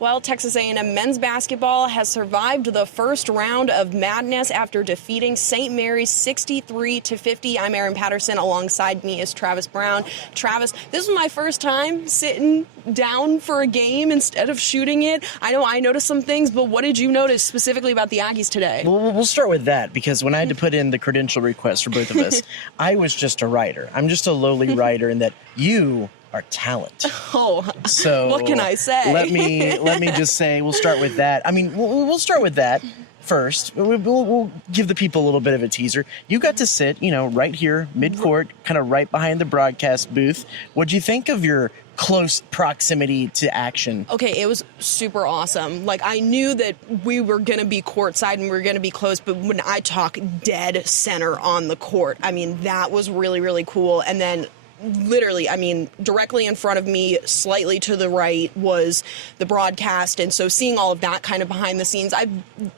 Well, Texas A&M men's basketball has survived the first round of madness after defeating St. Mary's 63-50. I'm Erin Patterson. Alongside me is Travis Brown. Travis, this was my first time sitting down for a game instead of shooting it. I know I noticed some things, but what did you notice specifically about the Aggies today? Well, we'll start with that, because when I had to put in the credential request for both of us, I was just a writer. I'm just a lowly writer in that you are talent. Oh, so what can I say? Let me just say, we'll start with that. I mean, we'll start with that first. We'll give the people a little bit of a teaser. You got to sit, right here, mid-court, kind of right behind the broadcast booth. What'd you think of your close proximity to action? Okay, it was super awesome. Like, I knew that we were going to be courtside and we were going to be close, but when I talk dead center on the court, I mean, that was really, really cool. And then literally, I mean, directly in front of me, slightly to the right, was the broadcast. And so seeing all of that kind of behind the scenes, I've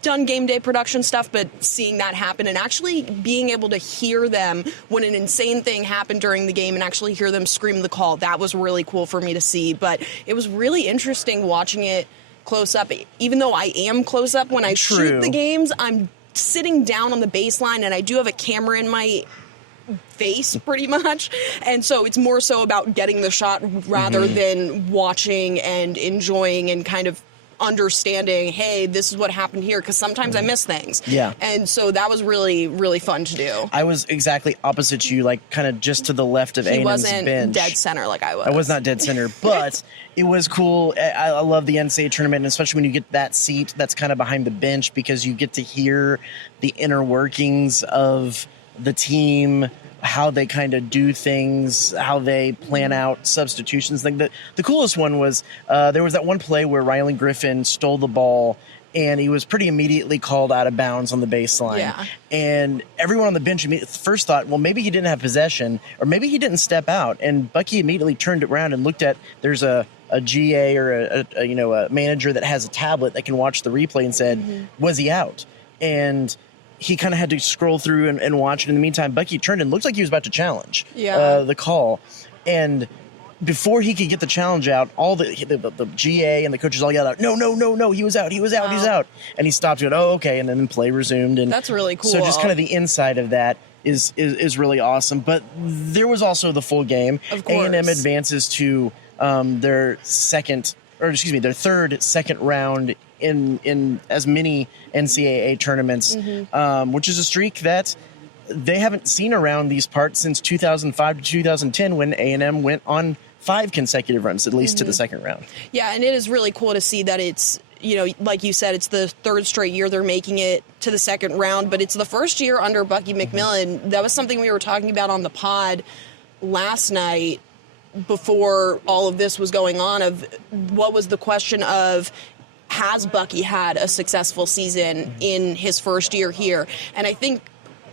done game day production stuff, but seeing that happen and actually being able to hear them when an insane thing happened during the game and actually hear them scream the call, that was really cool for me to see. But it was really interesting watching it close up. Even though I am close up when I shoot the games, I'm sitting down on the baseline and I do have a camera in my face pretty much, and so it's more so about getting the shot rather than watching and enjoying and kind of understanding, hey, this is what happened here, because sometimes I miss things. Yeah. And so that was really, really fun to do. I was exactly opposite you, like kind of just to the left of A&M's bench. He wasn't dead center like I was. I was not dead center, but it was cool. I love the NCAA tournament, and especially when you get that seat that's kind of behind the bench, because you get to hear the inner workings of the team, how they kind of do things, how they plan out substitutions. Like the coolest one was there was that one play where Riley Griffin stole the ball and he was pretty immediately called out of bounds on the baseline. Yeah. And everyone on the bench first thought, well, maybe he didn't have possession, or maybe he didn't step out. And Bucky immediately turned around and looked at, there's a GA or a manager that has a tablet that can watch the replay, and said, was he out? And he kind of had to scroll through and watch it. In the meantime, Bucky turned and looked like he was about to challenge the call. And before he could get the challenge out, all the GA and the coaches all yelled out, no, he was out, he's out. And he stopped and went, oh, okay, and then play resumed. And that's really cool. So just kind of the inside of that is really awesome. But there was also the full game. Of course. A&M advances to their third second round in as many NCAA tournaments, which is a streak that they haven't seen around these parts since 2005 to 2010, when A&M went on 5 consecutive runs, at least to the second round. Yeah, and it is really cool to see that it's, like you said, it's the third straight year they're making it to the second round, but it's the first year under Bucky McMillan. That was something we were talking about on the pod last night before all of this was going on, of what was the question of, has Bucky had a successful season in his first year here? And I think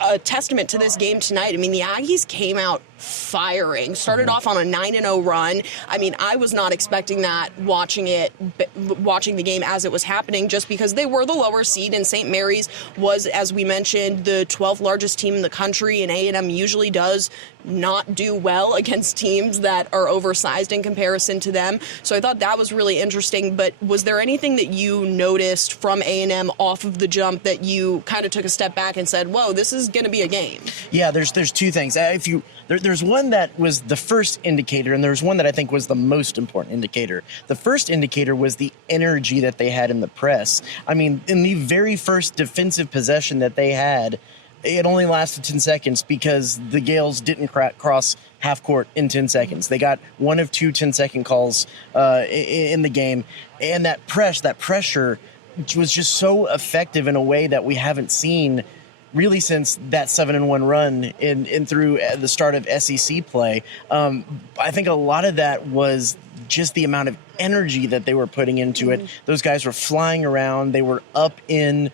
a testament to this game tonight, I mean, the Aggies came out firing, started off on a 9-0 run. I mean, I was not expecting that watching the game as it was happening, just because they were the lower seed, and St. Mary's was, as we mentioned, the 12th largest team in the country, and A&M usually does not do well against teams that are oversized in comparison to them. So I thought that was really interesting. But was there anything that you noticed from A&M off of the jump that you kind of took a step back and said, whoa, this is going to be a game? Yeah, there's two things. There's one that was the first indicator, and there's one that I think was the most important indicator. The first indicator was the energy that they had in the press. I mean, in the very first defensive possession that they had, it only lasted 10 seconds because the Gales didn't cross half court in 10 seconds. They got one of 2 10-second calls in the game. And that pressure was just so effective in a way that we haven't seen really since that 7-1 run in through the start of SEC play. I think a lot of that was just the amount of energy that they were putting into it. Those guys were flying around. They were up in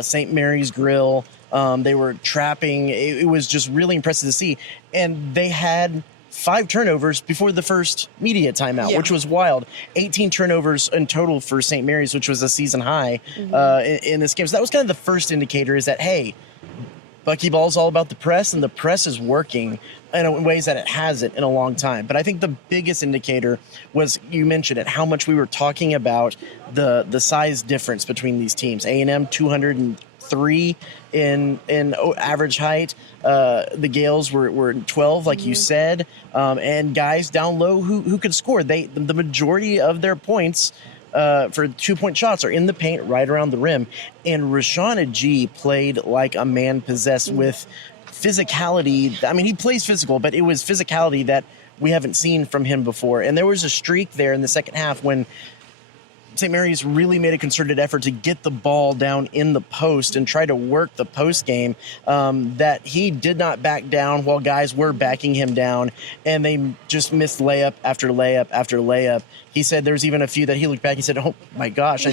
St. Mary's Grill. They were trapping. It was just really impressive to see. And they had 5 turnovers before the first media timeout, which was wild. 18 turnovers in total for St. Mary's, which was a season high in this game. So that was kind of the first indicator, is that, hey, Buckyball's all about the press, and the press is working in ways that it hasn't in a long time. But I think the biggest indicator was, you mentioned it, how much we were talking about the size difference between these teams. A&M 203 in average height. The Gales were 12, like you said, and guys down low who could score. The majority of their points for 2-point shots are in the paint right around the rim. And Rashawn Agee played like a man possessed with physicality. I mean, he plays physical, but it was physicality that we haven't seen from him before. And there was a streak there in the second half when St. Mary's really made a concerted effort to get the ball down in the post and try to work the post game, that he did not back down while guys were backing him down, and they just missed layup after layup after layup. He said there's even a few that he looked back and said, oh my gosh,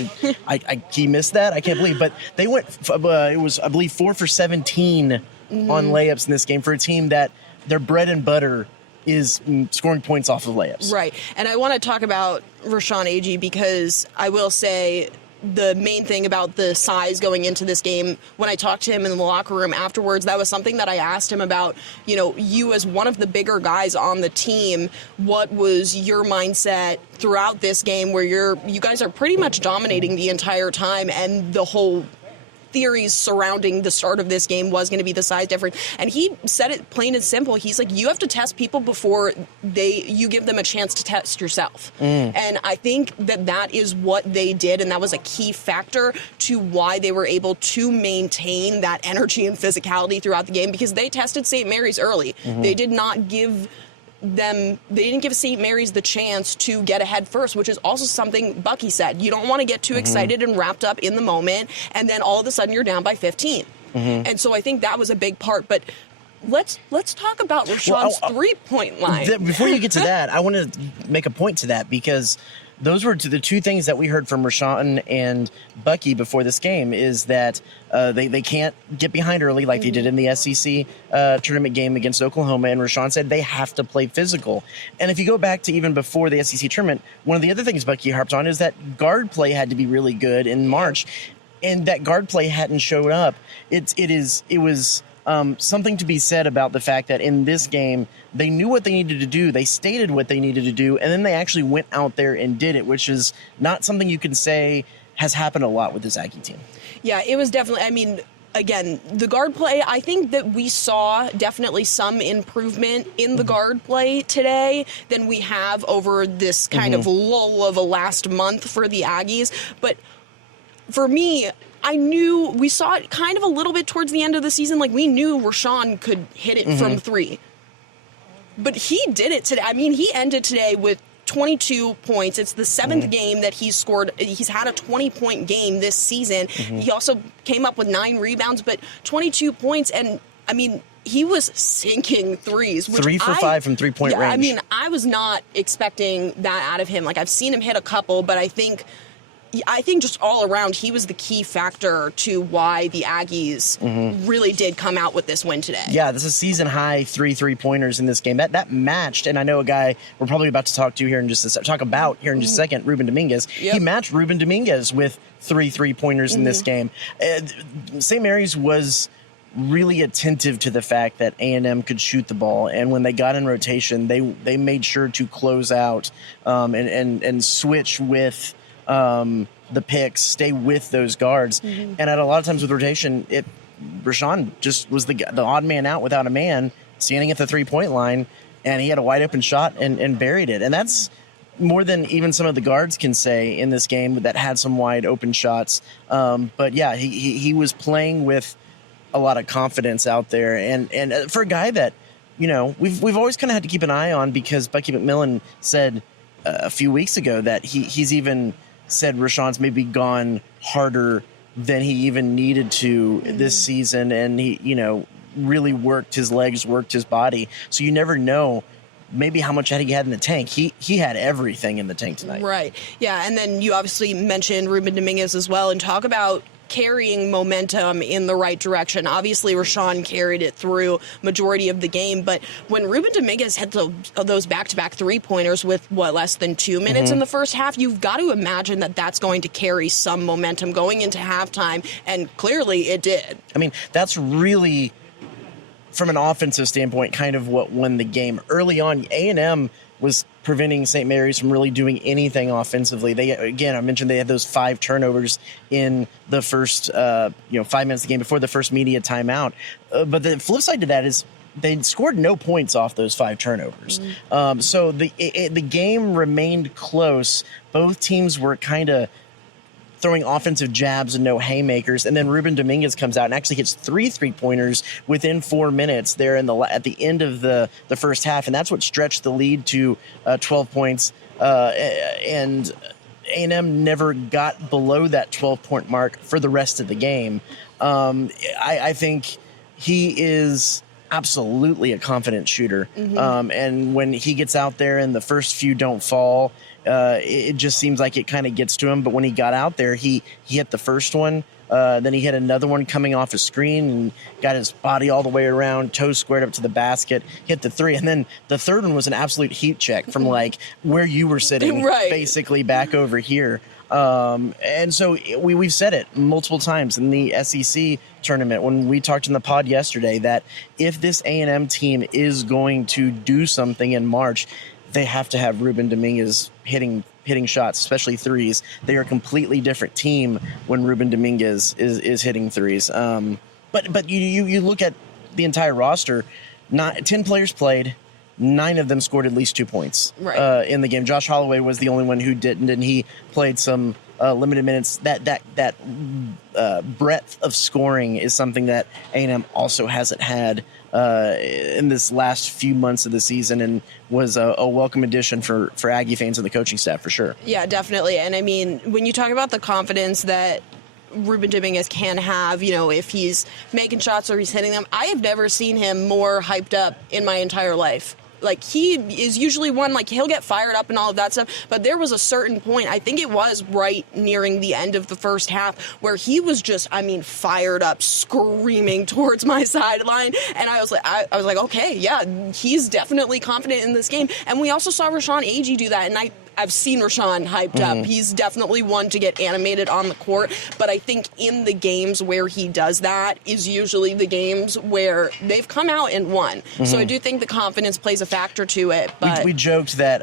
he missed that? I can't believe. But they went, it was, I believe, 4 for 17 on layups in this game for a team that their bread and butter is scoring points off of layups. Right. And I want to talk about Rashawn Agee because I will say the main thing about the size going into this game, when I talked to him in the locker room afterwards, that was something that I asked him about. You know, you as one of the bigger guys on the team, what was your mindset throughout this game where you guys are pretty much dominating the entire time, and the whole theories surrounding the start of this game was going to be the size difference. And he said it plain and simple. He's like, you have to test people before you give them a chance to test yourself. And I think that is what they did, and that was a key factor to why they were able to maintain that energy and physicality throughout the game, because they tested St. Mary's early. They did not give they didn't give St. Mary's the chance to get ahead first, which is also something Bucky said. You don't want to get too excited and wrapped up in the moment, and then all of a sudden you're down by 15. And so I think that was a big part. But let's talk about Rashawn's three-point line. Before you get to that, I want to make a point to that, because those were the two things that we heard from Rashawn and Bucky before this game, is that they can't get behind early like they did in the SEC tournament game against Oklahoma. And Rashawn said they have to play physical. And if you go back to even before the SEC tournament, one of the other things Bucky harped on is that guard play had to be really good in March. And that guard play hadn't showed up. It was something to be said about the fact that in this game, they knew what they needed to do. They stated what they needed to do, and then they actually went out there and did it, which is not something you can say has happened a lot with this Aggie team. Yeah, it was definitely, I mean, again, the guard play, I think that we saw definitely some improvement in the guard play today than we have over this kind of lull of a last month for the Aggies. But for me, we saw it kind of a little bit towards the end of the season. Like, we knew Rashawn could hit it from three. But he did it today. I mean, he ended today with 22 points. It's the seventh game that he's scored. He's had a 20-point game this season. He also came up with 9 rebounds, but 22 points. And, I mean, he was sinking threes. 3 for 5 from three-point range. I mean, I was not expecting that out of him. Like, I've seen him hit a couple, but I think just all around, he was the key factor to why the Aggies really did come out with this win today. Yeah, this is season high 3 3-pointers in this game. That matched, and I know a guy we're probably about to talk about here in just a second, Ruben Dominguez. Yep. He matched Ruben Dominguez with 3 3-pointers in this game. St. Mary's was really attentive to the fact that A&M could shoot the ball, and when they got in rotation, they made sure to close out and switch with the picks, stay with those guards. And at a lot of times with rotation, Rashawn just was the odd man out without a man standing at the 3-point line, and he had a wide open shot and buried it. And that's more than even some of the guards can say in this game that had some wide open shots. But yeah, he was playing with a lot of confidence out there. And for a guy that, you know, we've always kind of had to keep an eye on, because Bucky McMillan said a few weeks ago that he's even said Rashawn's maybe gone harder than he even needed to this season, and he, you know, really worked his legs, worked his body. So you never know maybe how much he had in the tank. He had everything in the tank tonight. Right. Yeah, and then you obviously mentioned Ruben Dominguez as well, and talk about carrying momentum in the right direction. Obviously, Rashawn carried it through majority of the game, but when Ruben Dominguez hit those back-to-back 3-pointers with, less than 2 minutes in the first half, you've got to imagine that that's going to carry some momentum going into halftime, and clearly it did. I mean, that's really from an offensive standpoint, kind of what won the game. Early on, A&M was preventing St. Mary's from really doing anything offensively. I mentioned they had those 5 turnovers in the first 5 minutes of the game before the first media timeout. But the flip side to that is they scored no points off those 5 turnovers. So the game remained close. Both teams were kind of throwing offensive jabs and no haymakers, and then Ruben Dominguez comes out and actually hits 3 3-pointers within 4 minutes there at the end of the first half, and that's what stretched the lead to 12 points. And A&M never got below that 12-point mark for the rest of the game. I think he is absolutely a confident shooter, and when he gets out there and the first few don't fall, it just seems like it kind of gets to him. But when he got out there, he hit the first one. Then he hit another one coming off a screen and got his body all the way around, toes squared up to the basket, hit the 3. And then the third one was an absolute heat check from like where you were sitting, basically back over here. And so we've said it multiple times in the SEC tournament when we talked in the pod yesterday that if this A&M team is going to do something in March, they have to have Ruben Dominguez hitting shots, especially threes. They are a completely different team when Ruben Dominguez is hitting threes. But you look at the entire roster, 10 players played, 9 of them scored at least 2 points in the game. Josh Holloway was the only one who didn't, and he played some limited minutes. That breadth of scoring is something that A&M also hasn't had in this last few months of the season, and was a welcome addition for Aggie fans and the coaching staff for sure. Yeah, definitely. And I mean, when you talk about the confidence that Ruben Dominguez can have, if he's making shots or he's hitting them, I have never seen him more hyped up in my entire life. Like, he is usually one, like, he'll get fired up and all of that stuff, but there was a certain point, I think it was right nearing the end of the first half, where he was just, fired up, screaming towards my sideline, and I was like, okay, yeah, he's definitely confident in this game. And we also saw Rashawn Agee do that, and I've seen Rashawn hyped up. He's definitely one to get animated on the court, but I think in the games where he does that is usually the games where they've come out and won. So I do think the confidence plays a factor to it. But we joked that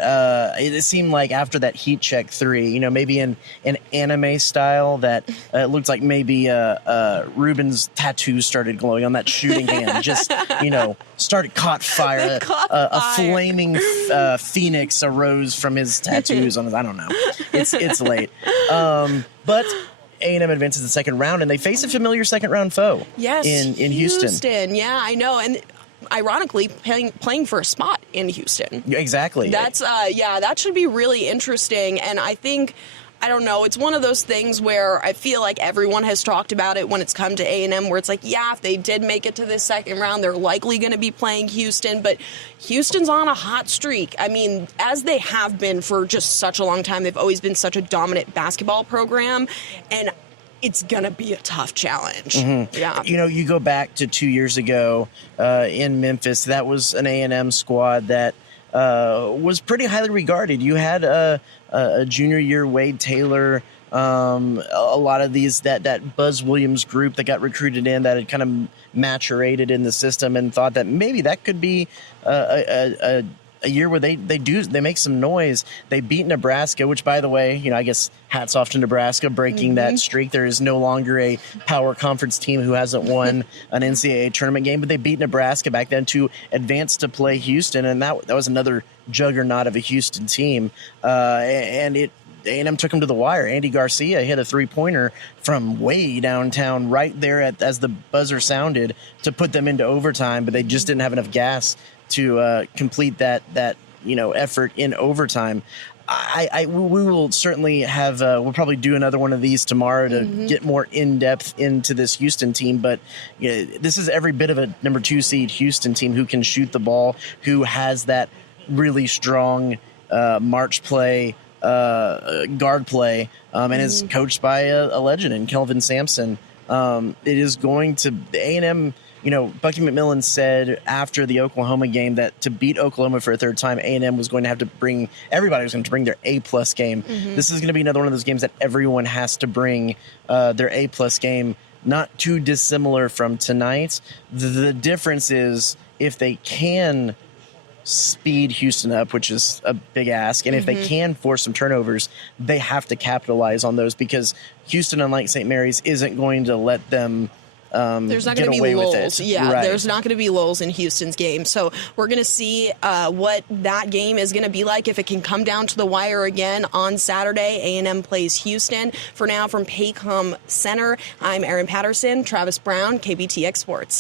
it seemed like after that heat check 3, maybe in an anime style, that it looked like maybe Ruben's tattoos started glowing on that shooting hand. Just, caught fire. A flaming phoenix arose from his tattoos on his, I don't know. It's late. But A&M advances the second round, and they face a familiar second round foe. Yes, in Houston. Yeah, I know. And ironically, playing for a spot in Houston. Exactly. That's that should be really interesting. And I think, I don't know, it's one of those things where I feel like everyone has talked about it when it's come to A&M, where it's like, yeah, if they did make it to this second round, they're likely going to be playing Houston, but Houston's on a hot streak. I mean, as they have been for just such a long time, they've always been such a dominant basketball program, and it's going to be a tough challenge. Yeah. You go back to 2 years ago in Memphis, that was an A&M squad that was pretty highly regarded. You had a junior year Wade Taylor, a lot of these that Buzz Williams group that got recruited in that had kind of maturated in the system and thought that maybe that could be a year where they make some noise. They beat Nebraska, which, by the way, I guess hats off to Nebraska breaking that streak. There is no longer a power conference team who hasn't won an NCAA tournament game, but they beat Nebraska back then to advance to play Houston, and that was another juggernaut of a Houston team. And A&M took him to the wire. Andy Garcia hit a 3-pointer from way downtown right there as the buzzer sounded to put them into overtime, but they just didn't have enough gas to complete that effort in overtime. We will certainly have we'll probably do another one of these tomorrow to get more in depth into this Houston team. But this is every bit of a number 2 seed Houston team who can shoot the ball, who has that really strong March play, guard play, and is coached by a legend in Kelvin Sampson. It is going to A&M. Bucky McMillan said after the Oklahoma game that to beat Oklahoma for a third time, A&M was going to have to everybody was going to bring their A-plus game. This is going to be another one of those games that everyone has to bring their A-plus game. not too dissimilar from tonight. The difference is if they can speed Houston up, which is a big ask, and if they can force some turnovers, they have to capitalize on those, because Houston, unlike St. Mary's, isn't going to let them there's not going to be lulls. Yeah, right. There's not going to be lulls in Houston's game. So we're going to see what that game is going to be like, if it can come down to the wire again on Saturday. A&M plays Houston. For now, from Paycom Center, I'm Erin Patterson, Travis Brown, KBTX Sports.